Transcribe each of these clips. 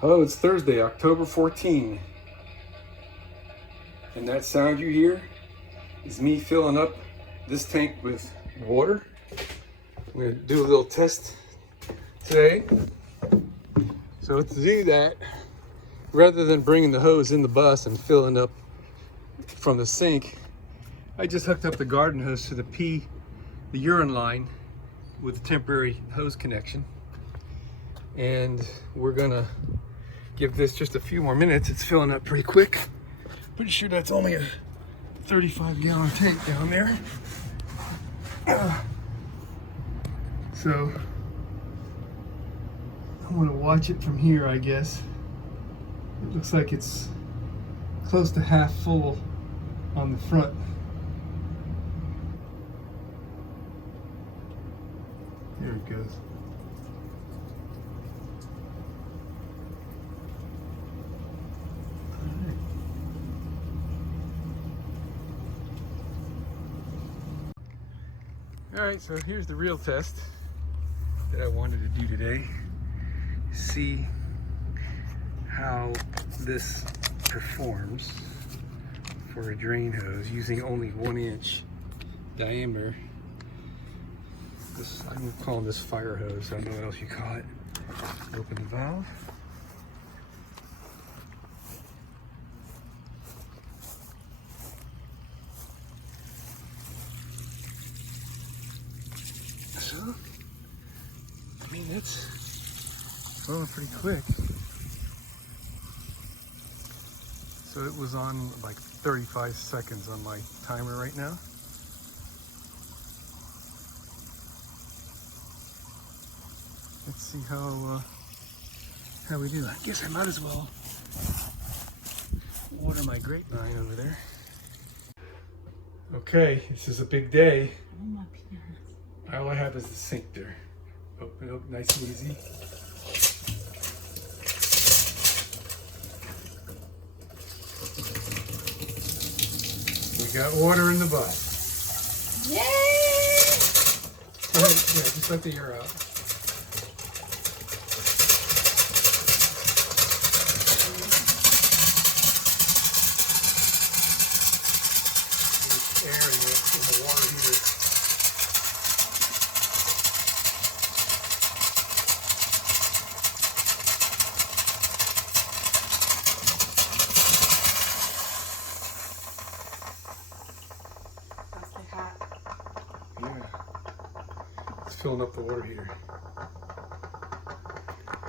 Hello, it's Thursday, October 14. And that sound you hear is me filling up this tank with water. I'm gonna do a little test today. So to do that, rather than bringing the hose in the bus and filling up from the sink, I just hooked up the garden hose to the urine line with a temporary hose connection. And we're gonna give this just a few more minutes. It's filling up pretty quick. Pretty sure that's only a 35-gallon tank down there. So I'm gonna watch it from here, I guess. It looks like it's close to half full on the front. There it goes. All right, so here's the real test that I wanted to do today. See how this performs for a drain hose using only 1-inch diameter. I'm calling this fire hose. I don't know what else you call it. Open the valve. So, I mean, it's flowing pretty quick. So it was on like 35 seconds on my timer right now. Let's see how we do. I guess I might as well water my grapevine over there. Okay, this is a big day. All I have is the sink there. Open it up nice and easy. We got water in the butt. Yay! Go ahead, yeah, just let the air out. There's air in the water heater. Yeah, it's filling up the water heater.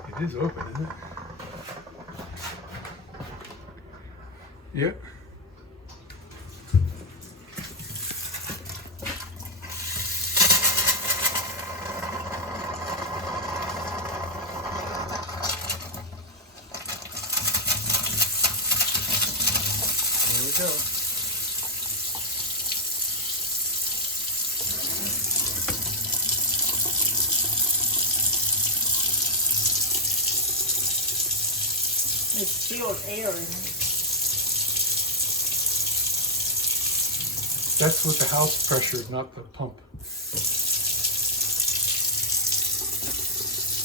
It is open, isn't it? Yep. There we go. It's still air in it. That's with the house pressure, not the pump.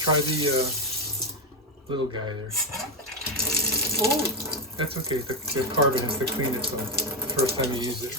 Try the little guy there. Oh, That's okay. The carbon has to clean it the first time you use it.